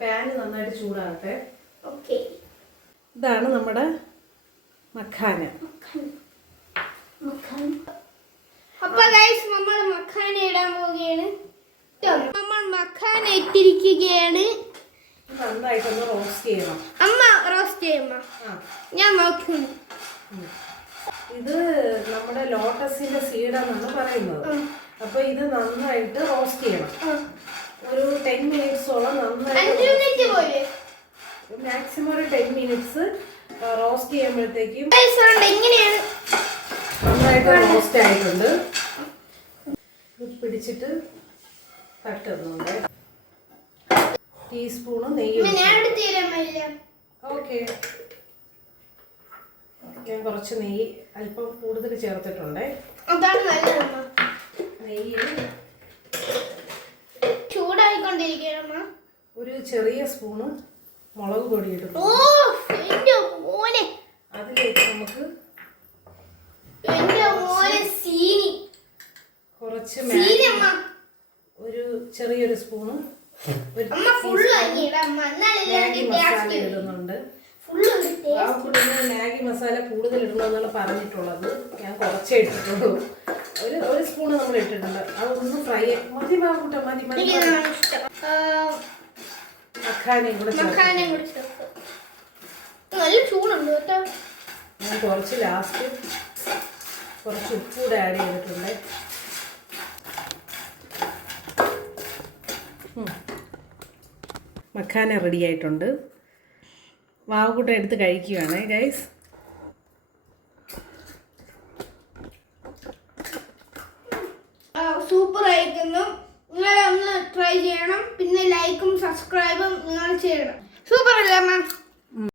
PAN നന്നായിട്ട് ചൂടാകട്ടെ. ഇതാണ് നമ്മുടെ മഖാന. അപ്പൊ ഗൈസ് നമ്മൾ മഖാന ഇടാൻ പോവുകയാണ്. നമ്മൾ മഖാന ഇട്ടിരിക്കുകയാണ്. നന്നായിട്ടൊന്ന് റോസ്റ്റ് ചെയ്യണം. അമ്മ റോസ്റ്റ് ചെയ്യുമ്പോ ഞാൻ നോക്കുന്നു. ഇത് നമ്മുടെ ലോട്ടസിന്റെ സീഡാണെന്നാണ് പറയുന്നത്. അപ്പൊ ഇത് നന്നായിട്ട് റോസ്റ്റ് ചെയ്യണം. ഒരു 10 മിനിറ്റ്സോളം നന്നായിട്ട് മാക്സിമം ഒരു 10 മിനിറ്റ്സ് റോസ്റ്റ് ചെയ്യുമ്പോഴത്തേക്കും നന്നായിട്ട് റോസ്റ്റ് ആയിട്ടുണ്ട്. പിടിച്ചിട്ട് തട്ടുന്നുണ്ട്. ടീസ്പൂണ് നെയ്യ്. ഓക്കെ, ഞാൻ കുറച്ച് നെയ്യ് അല്പം കൂടുതൽ ചേർത്തിട്ടുണ്ട്. നെയ്യ് ചൂടായിക്കൊണ്ടിരിക്കുകയാണ്. ഒരു ചെറിയ സ്പൂണ് മുളക് പൊടി ഇടും. അതിലേക്ക് നമുക്ക് കുറച്ച് ഒരു ചെറിയൊരു സ്പൂണ് മാഗി മസാല ഇടുന്നുണ്ട്. മാഗി മസാല കൂടുതൽ ഇടണമെന്നാണ് പറഞ്ഞിട്ടുള്ളത്. ഞാൻ കുറച്ചേ ഇട്ടിട്ടുള്ളൂ. ഒരു സ്പൂണ് നമ്മൾ ഇട്ടിട്ടുണ്ട്. അതൊന്ന് ഫ്രൈ മതി. മാവൂട്ട മതി. മഖാനയും കൂടെ നല്ല ചൂടുണ്ട് കേട്ടോ. ഞാൻ കുറച്ച് ലാസ്റ്റ് കുറച്ച് ഉപ്പ് കൂടെ ആഡ് ചെയ്തിട്ടുണ്ട്. മഖാന റെഡി ആയിട്ടുണ്ട്. മാവുകൂട്ട എടുത്ത് കഴിക്കുകയാണ് ഗൈസ്. സൂപ്പർ ആയിരിക്കുന്നു. നിങ്ങൾ ഒന്ന് ട്രൈ ചെയ്യണം. പിന്നെ ലൈക്കും സബ്സ്ക്രൈബും നിങ്ങൾ ചെയ്യണം. സൂപ്പർ അല്ലേ അമ്മ?